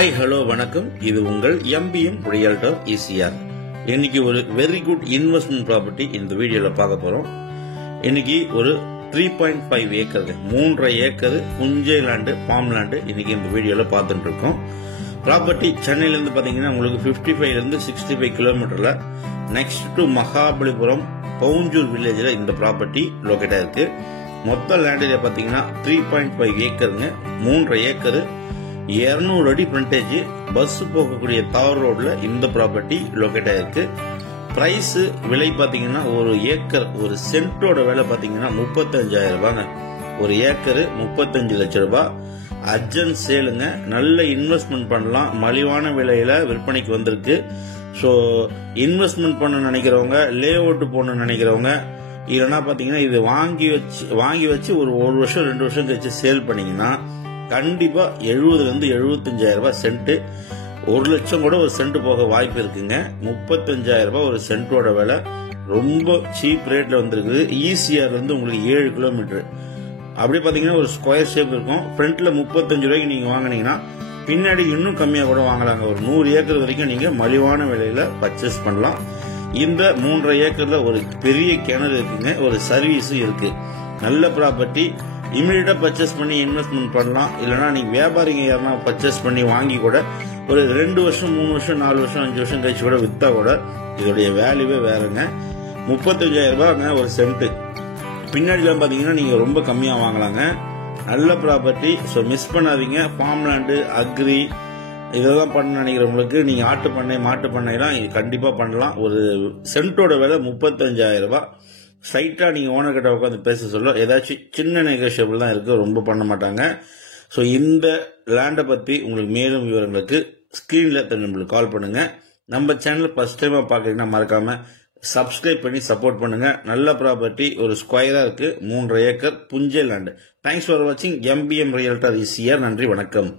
Hi hello வணக்கம். இது உங்கள் MBM ரியல்டர் ECR. இன்னைக்கு ஒரு வெரி குட் இன்வெஸ்ட்மெண்ட் ப்ராப்பர்ட்டி இந்த வீடியோல பார்க்க போறோம். இன்னைக்கு ஒரு 3.5 ஏக்கர் 3.5 ஏக்கர் புஞ்சை லேண்டு ஃபார்ம் லேண்டு இன்னைக்கு இந்த வீடியோல பார்த்துட்டு இருக்கோம். ப்ராப்பர்ட்டி சென்னையில இருந்து பாத்தீங்கன்னா உங்களுக்கு 55 இருந்து 65 கிலோமீட்டர்ல நெக்ஸ்ட் டு மகாபலிபுரம் பவுஞ்சூர் வில்லேஜ்ல இந்த ப்ராப்பர்ட்டி லொகேட் ஆயிருக்கு. மொத்த லேண்ட் ஏரியா பாத்தீங்கன்னா 3.5 ஏக்கருங்க. 3.5 ஏக்கர் 200 அடி ஃப்ரண்டேஜ் பஸ் போகக்கூடிய தார் ரோட்ல இந்த ப்ராப்பர்ட்டி லொகேட் ஆயிருக்கு. பிரைஸ் விலை பாத்தீங்கன்னா ஒரு ஏக்கர் ஒரு சென்டோட விலை பாத்தீங்கன்னா 35,000 ரூபாங்க. ஒரு ஏக்கர் 35 லட்சம் ரூபாய். அர்ஜென்ட் சேலுங்க. நல்ல இன்வெஸ்ட்மெண்ட் பண்ணலாம். மலிவான விலையில விற்பனைக்கு வந்திருக்கு. ஸோ இன்வெஸ்ட்மெண்ட் பண்ண நினைக்கிறவங்க, லே அவுட் போன நினைக்கிறவங்க, இல்லைன்னா பாத்தீங்கன்னா இது வாங்கி வச்சு ஒரு வருஷம் 2 வருஷம் கழிச்சு சேல் பண்ணீங்கன்னா கண்டிப்பா 70,000 இருந்து 75,000 ரூபாய் சென்ட், 1 லட்சம் கூட ஒரு சென்ட் போக வாய்ப்பு இருக்குங்க. 35,000 ரூபாய் ஒரு சென்டோட விலை. ரொம்ப சீப் ரேட்ல வந்திருக்குது. ECR இருந்து உங்களுக்கு 7 கிலோமீட்டர். அப்படியே பாத்தீங்கன்னா ஒரு ஸ்கொயர் ஷேப் இருக்கும். ஃப்ரண்ட்ல 35 ரூபாய்க்கு நீங்க வாங்கினீங்கன்னா பின்னாடி இன்னும் கம்மியா கூட வாங்கலாங்க. ஒரு 100 ஏக்கர் வரைக்கும் நீங்க மலிவான விலையில பர்ச்சேஸ் பண்ணலாம். இந்த 3.5 ஏக்கர்ல ஒரு பெரிய கிணறு இருக்குங்க. ஒரு சர்வீஸும் இருக்கு. நல்ல ப்ராப்பர்ட்டி. இமீடியட்டா பர்ச்சேஸ் பண்ணி இன்வெஸ்ட்மெண்ட் பண்ணலாம். இல்லைன்னா நீங்க வியாபாரிங்க யாருன்னா பர்ச்சேஸ் பண்ணி வாங்கி கூட ஒரு 2 வருஷம் 3 வருஷம் 4 வருஷம் 5 வருஷம் கழிச்சு கூட வித்தா கூட இதோடைய வேல்யூவே வேறங்க. 35,000 ரூபாய்ங்க ஒரு சென்ட். பின்னாடி பாத்தீங்கன்னா நீங்க ரொம்ப கம்மியா வாங்கலாங்க. நல்ல ப்ராப்பர்ட்டி. ஸோ மிஸ் பண்ணாதீங்க. ஃபார்ம் லேண்டு, அக்ரி இதெல்லாம் பண்ண நினைக்கிறவங்களுக்கு நீங்க ஆட்டு பண்ணை, மாட்டு பண்ணைலாம் கண்டிப்பா பண்ணலாம். ஒரு சென்ட்டோட விலை 35,000 ரூபாய். ஸ்ட்ரைட்டா நீங்க ஓனர் கிட்ட உட்காந்து பேச சொல்ல ஏதாச்சும் சின்ன நெகோஷியபிள் தான் இருக்கு, ரொம்ப பண்ண மாட்டாங்க. ஸோ இந்த லேண்டை பத்தி உங்களுக்கு மேலும் விவரங்களுக்கு ஸ்கிரீன்ல நம்மளுக்கு கால் பண்ணுங்க. நம்ம சேனல் ஃபர்ஸ்ட் டைமா பாக்குறீங்கன்னா மறக்காம சப்ஸ்கிரைப் பண்ணி சப்போர்ட் பண்ணுங்க. நல்ல ப்ராப்பர்ட்டி. ஒரு ஸ்கொயரா இருக்கு. 3.5 acre Punjai land. Thanks for வாட்சிங் MBM ரியல்டர் ECR. நன்றி, வணக்கம்.